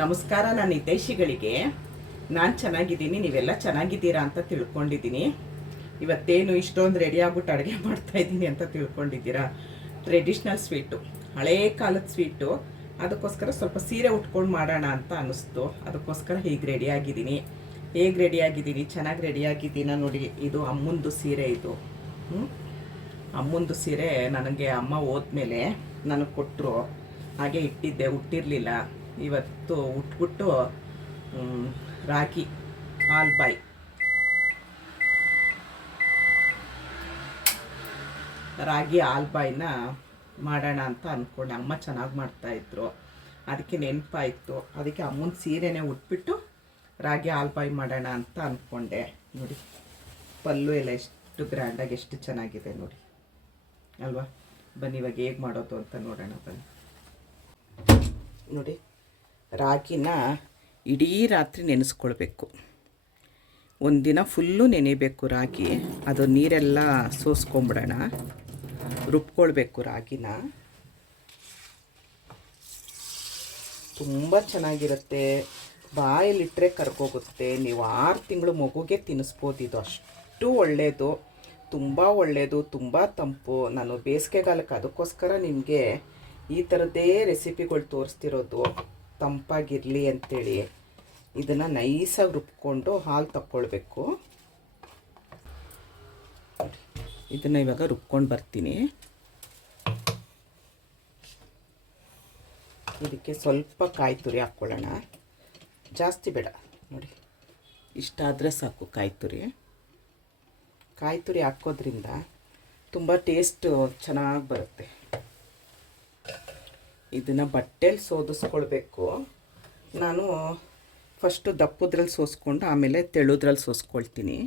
ನಮಸ್ಕಾರ, ನನ್ನ ಹಿತೈಷಿಗಳಿಗೆ. ನಾನು ಚೆನ್ನಾಗಿದ್ದೀನಿ, ನೀವೆಲ್ಲ ಚೆನ್ನಾಗಿದ್ದೀರಾ ಅಂತ ತಿಳ್ಕೊಂಡಿದ್ದೀನಿ. ಇವತ್ತೇನು ಇಷ್ಟೊಂದು ರೆಡಿ ಆಗ್ಬಿಟ್ಟು ಅಡುಗೆ ಮಾಡ್ತಾ ಇದ್ದೀನಿ ಅಂತ ತಿಳ್ಕೊಂಡಿದ್ದೀರಾ? ಟ್ರೆಡಿಷ್ನಲ್ ಸ್ವೀಟು ಹಳೇ ಕಾಲದ ಸ್ವೀಟು ಅದಕ್ಕೋಸ್ಕರ ಸ್ವಲ್ಪ ಸೀರೆ ಉಟ್ಕೊಂಡು ಮಾಡೋಣ ಅಂತ ಅನ್ನಿಸ್ತು. ಅದಕ್ಕೋಸ್ಕರ ಹೀಗೆ ರೆಡಿ ಆಗಿದ್ದೀನಿ. ಹೇಗೆ ರೆಡಿ ಆಗಿದ್ದೀನಿ? ಚೆನ್ನಾಗಿ ರೆಡಿ ಆಗಿದ್ದೀನ ನೋಡಿ. ಇದು ಅಮ್ಮಂದು ಸೀರೆ ಇದು. ಹ್ಞೂ ಅಮ್ಮಂದು ಸೀರೆ ನನಗೆ ಅಮ್ಮ ಹೋದ್ಮೇಲೆ ನನಗೆ ಕೊಟ್ಟರು ಹಾಗೆ ಇಟ್ಟಿದ್ದೆ, ಹುಟ್ಟಿರಲಿಲ್ಲ. ಇವತ್ತು ಉಟ್ಬಿಟ್ಟು ರಾಗಿ ಆಲ್ ಬಾಯ್ ರಾಗಿ ಆಲ್ಬಾಯ್ನ ಮಾಡೋಣ ಅಂತ ಅಂದ್ಕೊಂಡೆ ಅಮ್ಮ ಚೆನ್ನಾಗಿ ಮಾಡ್ತಾಯಿದ್ರು ಅದಕ್ಕೆ ನೆನಪಾಯಿತು. ಅದಕ್ಕೆ ಅಮ್ಮನ ಸೀರೆನೇ ಉಟ್ಬಿಟ್ಟು ರಾಗಿ ಆಲ್ಬಾಯ್ ಮಾಡೋಣ ಅಂತ ಅಂದ್ಕೊಂಡೆ ನೋಡಿ, ಪಲ್ಲು ಎಲ್ಲ ಎಷ್ಟು ಗ್ರ್ಯಾಂಡಾಗಿ, ಎಷ್ಟು ಚೆನ್ನಾಗಿದೆ ನೋಡಿ. ಅಲ್ವಾ? ಬನ್ನಿ, ಇವಾಗ ಹೇಗೆ ಮಾಡೋದು ಅಂತ ನೋಡೋಣ, ಬನ್ನಿ. ನೋಡಿ. ರಾಗಿನ ಇಡೀ ರಾತ್ರಿ ನೆನೆಸ್ಕೊಳ್ಬೇಕು. ಒಂದಿನ ಫುಲ್ಲು ನೆನೆಯಬೇಕು ರಾಗಿ. ಅದು ನೀರೆಲ್ಲ ಸೋಸ್ಕೊಂಬಿಡೋಣ. ರುಬ್ಕೊಳ್ಬೇಕು ರಾಗಿನ. ತುಂಬ ಚೆನ್ನಾಗಿರುತ್ತೆ. ಬಾಯಲ್ಲಿಟ್ಟರೆ ಕರ್ಕೋಗುತ್ತೆ ನೀವು ಆರು ತಿಂಗಳು ಮಗುಗೆ ತಿನ್ನಿಸ್ಬೋದು. ಇದು ಅಷ್ಟು ಒಳ್ಳೆಯದು ತುಂಬ ಒಳ್ಳೆಯದು ತುಂಬ ತಂಪು. ನಾನು ಬೇಸಿಗೆಗಾಲಕ್ಕೆ ಅದಕ್ಕೋಸ್ಕರ ನಿಮಗೆ ಈ ಥರದ್ದೇ ರೆಸಿಪಿಗಳು ತೋರಿಸ್ತಿರೋದು. ತಂಪಾಗಿರಲಿ ಅಂಥೇಳಿ ಇದನ್ನು ನೈಸಾಗಿ ರುಬ್ಕೊಂಡು ಹಾಲು ತಕ್ಕೊಳ್ಬೇಕು. ಇದನ್ನು ಇವಾಗ ರುಬ್ಕೊಂಡು ಬರ್ತೀನಿ. ಇದಕ್ಕೆ ಸ್ವಲ್ಪ ಕಾಯಿ ತುರಿ ಹಾಕ್ಕೊಳ್ಳೋಣ ಜಾಸ್ತಿ ಬೇಡ, ನೋಡಿ. ಇಷ್ಟಾದರೆ ಸಾಕು ಕಾಯಿ ತುರಿ. ಕಾಯಿ ತುರಿ ಹಾಕೋದ್ರಿಂದ ತುಂಬ ಟೇಸ್ಟ್ ಚೆನ್ನಾಗಿ ಬರುತ್ತೆ. ಇದನ್ನು ಬಟ್ಟೆಲಿ ಸೋದಿಸ್ಕೊಳ್ಬೇಕು. ನಾನು ಫಸ್ಟು ದಪ್ಪದ್ರಲ್ಲಿ ಸೋಸ್ಕೊಂಡು ಆಮೇಲೆ ತೆಳುದ್ರಲ್ಲಿ ಸೋಸ್ಕೊಳ್ತೀನಿ.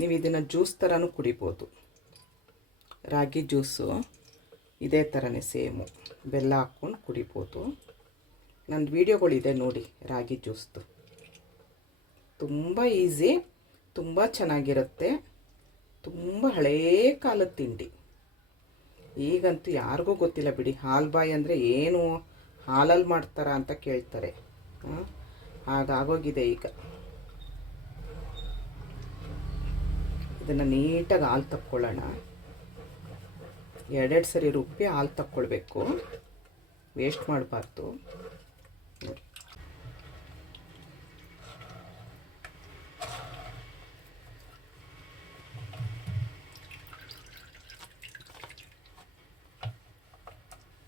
ನೀವು ಇದನ್ನು ಜ್ಯೂಸ್ ಥರನೂ ಕುಡಿಬೋದು. ರಾಗಿ ಜ್ಯೂಸು, ಇದೇ ಥರನೇ ಸೇಮು. ಬೆಲ್ಲ ಹಾಕ್ಕೊಂಡು ಕುಡಿಬೋದು. ನನ್ನ ವೀಡಿಯೋಗಳಿದೆ ನೋಡಿ, ರಾಗಿ ಜ್ಯೂಸ್ದು. ತುಂಬ ಈಸಿ, ತುಂಬ ಚೆನ್ನಾಗಿರುತ್ತೆ. ತುಂಬ ಹಳೇ ಕಾಲದ ತಿಂಡಿ. ಈಗಂತೂ ಯಾರಿಗೂ ಗೊತ್ತಿಲ್ಲ ಬಿಡಿ ಹಾಲ್ಬಾಯಿ ಅಂದರೆ ಏನು ಹಾಲಲ್ಲಿ ಮಾಡ್ತಾರ ಅಂತ ಕೇಳ್ತಾರೆ. ಹಾಗಾಗೋಗಿದೆ ಈಗ. ಇದನ್ನು ನೀಟಾಗಿ ಹಾಲು ತಕ್ಕೊಳ್ಳೋಣ ಎರಡೆರಡು ಸರಿ ರುಬ್ಬಿ ಹಾಲು ತಕ್ಕೊಳ್ಬೇಕು. ವೇಸ್ಟ್ ಮಾಡಬಾರ್ದು.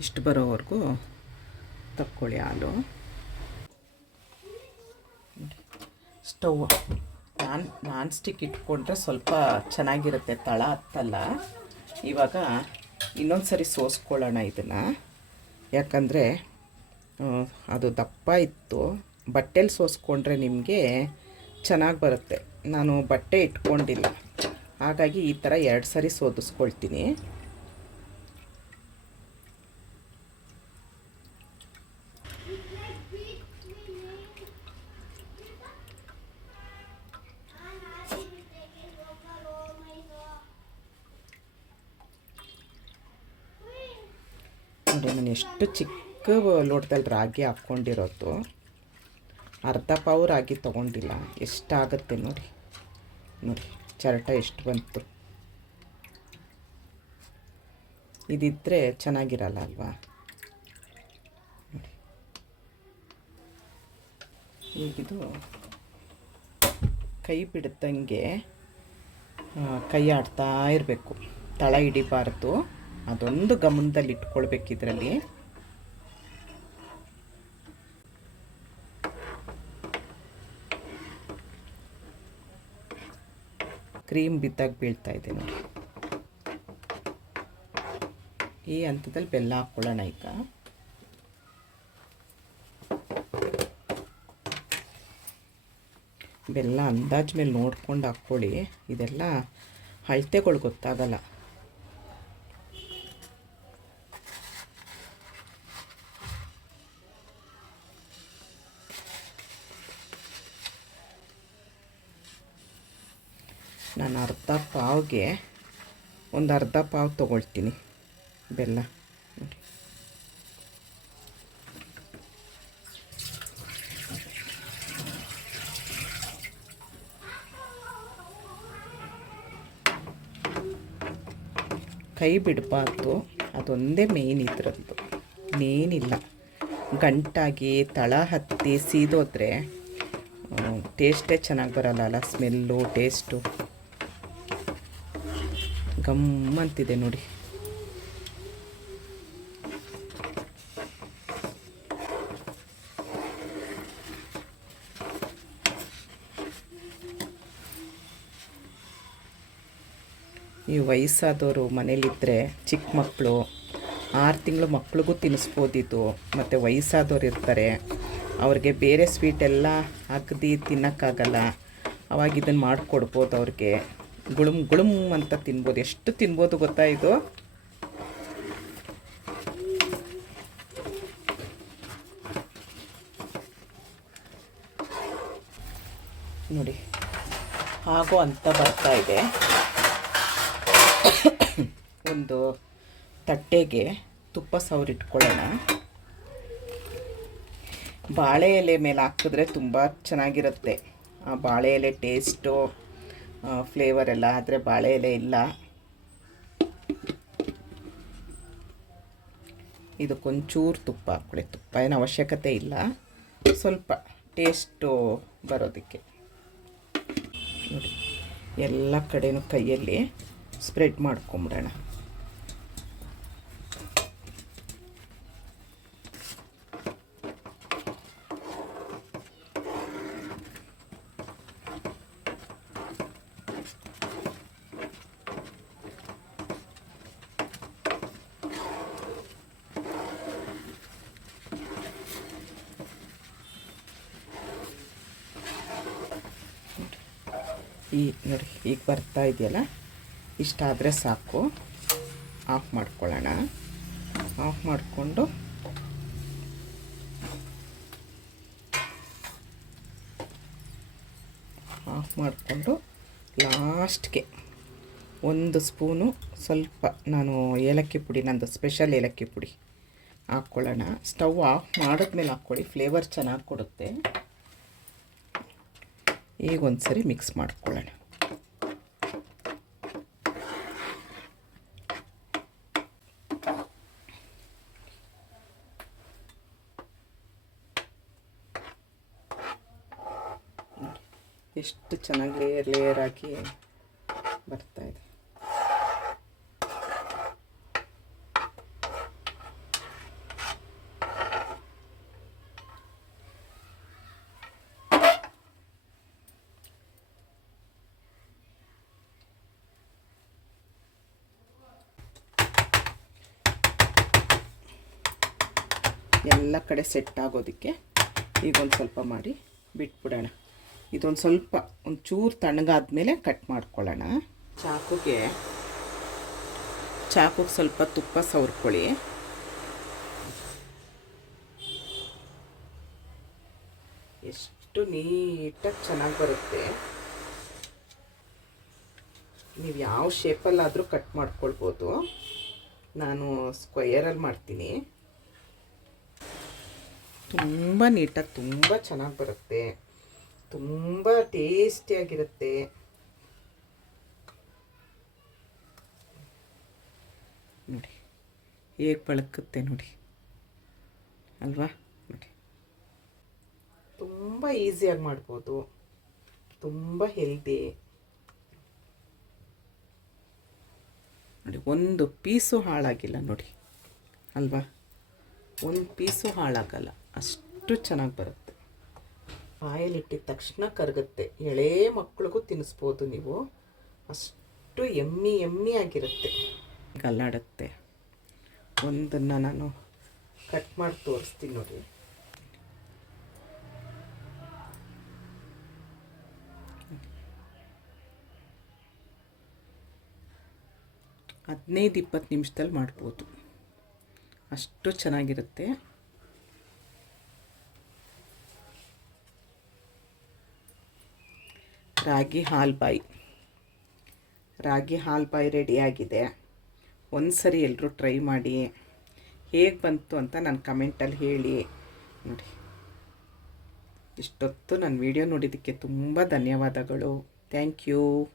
ಇಷ್ಟು ಬರೋವರೆಗೂ ತಕ್ಕೊಳ್ಳಿ ಹಾಲು. ಸ್ಟವ್ ನಾನ್ ನಾನ್ ಸ್ಟಿಕ್ ಇಟ್ಕೊಂಡ್ರೆ ಸ್ವಲ್ಪ ಚೆನ್ನಾಗಿರುತ್ತೆ, ತಳ ಹತ್ತಲ್ಲ. ಇವಾಗ ಇನ್ನೊಂದು ಸರಿ ಸೋಸ್ಕೊಳ್ಳೋಣ ಇದನ್ನು. ಯಾಕಂದರೆ ಅದು ದಪ್ಪ ಇತ್ತು. ಬಟ್ಟೆಲಿ ಸೋಸ್ಕೊಂಡ್ರೆ ನಿಮಗೆ ಚೆನ್ನಾಗಿ ಬರುತ್ತೆ. ನಾನು ಬಟ್ಟೆ ಇಟ್ಕೊಂಡಿಲ್ಲ. ಹಾಗಾಗಿ ಈ ಥರ ಎರಡು ಸರಿ ಸೋದಿಸ್ಕೊಳ್ತೀನಿ. ನೋಡಿ ನಾನು ಎಷ್ಟು ಚಿಕ್ಕ ಲೋಟದಲ್ಲಿ ರಾಗಿ ಹಾಕ್ಕೊಂಡಿರೋದು, ಅರ್ಧ ಪಾವು ರಾಗಿ ತೊಗೊಂಡಿಲ್ಲ. ಎಷ್ಟಾಗುತ್ತೆ ನೋಡಿ ನೋಡಿ, ಚರಟ ಎಷ್ಟು ಬಂತು. ಇದಿದ್ದರೆ ಚೆನ್ನಾಗಿರಲ್ಲ ಅಲ್ವಾ? ಈಗಿದು ಕೈ ಬಿಡ್ದಂಗೆ ಕೈ ಆಡ್ತಾ ಇರಬೇಕು. ತಳ ಹಿಡಿಬಾರ್ದು. ಅದೊಂದು ಗಮನದಲ್ಲಿ ಇಟ್ಕೊಳ್ಬೇಕು ಇದರಲ್ಲಿ ಕ್ರೀಮ್ ಬಿದ್ದಾಗ ಬೀಳ್ತಾ ಇದೆ ನೋಡಿ. ಈ ಹಂತದಲ್ಲಿ ಬೆಲ್ಲ ಹಾಕ್ಕೊಳ್ಳೋಣ ಈಗ. ಬೆಲ್ಲ ಅಂದಾಜ್ ಮೇಲೆ ನೋಡ್ಕೊಂಡು ಹಾಕ್ಕೊಳ್ಳಿ. ಇದೆಲ್ಲ ಅಳತೆಗಳು ಗೊತ್ತಾಗಲ್ಲ. ನಾನು ಅರ್ಧ ಪಾವ್ಗೆ ಒಂದು ಅರ್ಧ ಪಾವ್ ತೊಗೊಳ್ತೀನಿ ಬೆಲ್ಲ. ಕೈ ಬಿಡಬಾರ್ದು, ಅದೊಂದೇ ಮೇನ್ ಇದ್ರದ್ದು. ಮೇನಿಲ್ಲ ಗಂಟಾಗಿ ತಳ ಹತ್ತಿ ಸೀದೋದ್ರೆ ಟೇಸ್ಟೇ ಚೆನ್ನಾಗಿ ಬರಲ್ಲ ಅಲ್ಲ ಸ್ಮೆಲ್ಲು ಟೇಸ್ಟು ಗಮ್ಮಂತಿದೆ ನೋಡಿ. ಈ ವಯಸ್ಸಾದವರು ಮನೇಲಿದ್ದರೆ ಚಿಕ್ಕ ಮಕ್ಕಳು ಆರು ತಿಂಗಳು ಮಕ್ಳಿಗೂ ತಿನ್ನಿಸ್ಬೋದಿತ್ತು ಮತ್ತು ವಯಸ್ಸಾದವ್ರು ಇರ್ತಾರೆ. ಅವ್ರಿಗೆ ಬೇರೆ ಸ್ವೀಟೆಲ್ಲ ಹಾಕ್ದು ತಿನ್ನೋಕ್ಕಾಗಲ್ಲ. ಅವಾಗ ಇದನ್ನು ಮಾಡಿಕೊಡ್ಬೋದು ಅವ್ರಿಗೆ. ಗುಳುಮ್ ಗುಳುಮ್ ಅಂತ ತಿನ್ಬೋದು. ಎಷ್ಟು ತಿನ್ಬೋದು ಗೊತ್ತಾ ಇದು? ನೋಡಿ, ಹಾಗೋ ಅಂತ ಬರ್ತಾ ಇದೆ. ಒಂದು ತಟ್ಟೆಗೆ ತುಪ್ಪ ಸವರಿಟ್ಕೊಳ್ಳೋಣ. ಬಾಳೆ ಎಲೆ ಮೇಲೆ ಹಾಕಿದ್ರೆ ತುಂಬ ಚೆನ್ನಾಗಿರುತ್ತೆ. ಆ ಬಾಳೆ ಎಲೆ ಟೇಸ್ಟು ಫ್ಲೇವರ್ ಎಲ್ಲ, ಆದರೆ ಬಾಳೆ ಎಲೆ ಇಲ್ಲ. ಇದಕ್ಕೊಂಚೂರು ತುಪ್ಪ ಹಾಕ್ಕೊಳ್ಳಿ. ತುಪ್ಪ ಏನು ಅವಶ್ಯಕತೆ ಇಲ್ಲ. ಸ್ವಲ್ಪ ಟೇಸ್ಟು ಬರೋದಕ್ಕೆ. ನೋಡಿ, ಎಲ್ಲ ಕಡೆನೂ ಕೈಯಲ್ಲಿ ಸ್ಪ್ರೆಡ್ ಮಾಡ್ಕೊಂಬಿಡೋಣ. ಈ ನೋಡಿ, ಈಗ ಬರ್ತಾ ಇದೆಯಲ್ಲ? ಇಷ್ಟಾದರೆ ಸಾಕು. ಆಫ್ ಮಾಡ್ಕೊಳ್ಳೋಣ. ಆಫ್ ಮಾಡಿಕೊಂಡು ಆಫ್ ಮಾಡಿಕೊಂಡು ಲಾಸ್ಟ್ಗೆ ಒಂದು ಸ್ಪೂನು ಸ್ವಲ್ಪ ನಾನು ಏಲಕ್ಕಿ ಪುಡಿ, ನಂದು ಸ್ಪೆಷಲ್ ಏಲಕ್ಕಿ ಪುಡಿ ಹಾಕ್ಕೊಳ್ಳೋಣ. ಸ್ಟವ್ ಆಫ್ ಮಾಡಿದ್ಮೇಲೆ ಹಾಕ್ಕೊಳ್ಳಿ ಫ್ಲೇವರ್ ಚೆನ್ನಾಗಿ ಕೊಡುತ್ತೆ. ಈಗ ಒಂದು ಸರಿ ಮಿಕ್ಸ್ ಮಾಡ್ಕೊಳ್ಳೋಣ ಎಷ್ಟು ಚೆನ್ನಾಗಿ ಲೇಯರ್ ಲೇಯರ್ ಹಾಕಿ ಬರ್ತಾ ಎಲ್ಲ ಕಡೆ ಸೆಟ್ ಆಗೋದಕ್ಕೆ ಈಗ ಒಂದು ಸ್ವಲ್ಪ ಮಾಡಿ ಬಿಟ್ಬಿಡೋಣ. ಇದೊಂದು ಸ್ವಲ್ಪ ಒಂದು ಚೂರು ತಣ್ಣಗಾದ್ಮೇಲೆ ಕಟ್ ಮಾಡ್ಕೊಳ್ಳೋಣ. ಚಾಕುಗೆ ಚಾಕುಗೆ ಸ್ವಲ್ಪ ತುಪ್ಪ ಸವರ್ಕೊಳ್ಳಿ. ಎಷ್ಟು ನೀಟಾಗಿ ಚೆನ್ನಾಗಿ ಬರುತ್ತೆ. ನೀವು ಯಾವ ಶೇಪಲ್ಲಾದರೂ ಕಟ್ ಮಾಡ್ಕೊಳ್ಬೋದು. ನಾನು ಸ್ಕ್ವಯರಲ್ಲಿ ಮಾಡ್ತೀನಿ. ತುಂಬ ನೀಟಾಗಿ, ತುಂಬ ಚೆನ್ನಾಗಿ ಬರುತ್ತೆ. ತುಂಬ ಟೇಸ್ಟಿಯಾಗಿರುತ್ತೆ ನೋಡಿ, ಹೇಗೆ ಬಳಕುತ್ತೆ ನೋಡಿ. ಅಲ್ವಾ? ನೋಡಿ. ತುಂಬ ಈಸಿಯಾಗಿ ಮಾಡ್ಬೋದು. ತುಂಬ ಹೆಲ್ದಿ ನೋಡಿ, ಒಂದು ಪೀಸು ಹಾಳಾಗಿಲ್ಲ ನೋಡಿ. ಅಲ್ವಾ? ಒಂದು ಪೀಸು ಹಾಳಾಗಲ್ಲ. ಅಷ್ಟು ಚೆನ್ನಾಗಿ ಬರುತ್ತೆ. ಬಾಯಲ್ಲಿಟ್ಟಿದ ತಕ್ಷಣ ಕರಗುತ್ತೆ. ಎಳೆ ಮಕ್ಳಿಗೂ ತಿನ್ನಿಸ್ಬೋದು ನೀವು. ಅಷ್ಟು ಎಮ್ಮಿ ಎಮ್ಮಿ ಆಗಿರುತ್ತೆ. ಗಲ್ಲಾಡುತ್ತೆ ಒಂದನ್ನು ನಾನು ಕಟ್ ಮಾಡಿ ತೋರಿಸ್ತೀನಿ ನೋಡಿ. ಹದಿನೈದು ಇಪ್ಪತ್ತು ನಿಮಿಷದಲ್ಲಿ ಮಾಡ್ಬೋದು. ಅಷ್ಟು ಚೆನ್ನಾಗಿರುತ್ತೆ. ರಾಗಿ ಹಾಲ್ಬಾಯಿ ರಾಗಿ ಹಾಲ್ಬಾಯಿ ರೆಡಿಯಾಗಿದೆ ಒಂದು ಸರಿ ಎಲ್ಲರೂ ಟ್ರೈ ಮಾಡಿ. ಹೇಗೆ ಬಂತು ಅಂತ ನನ್ನ ಕಮೆಂಟಲ್ಲಿ ಹೇಳಿ. ನೋಡಿ. ಇಷ್ಟೊತ್ತು ನನ್ನ ವಿಡಿಯೋ ನೋಡಿದ್ದಕ್ಕೆ ತುಂಬ ಧನ್ಯವಾದಗಳು. Thank you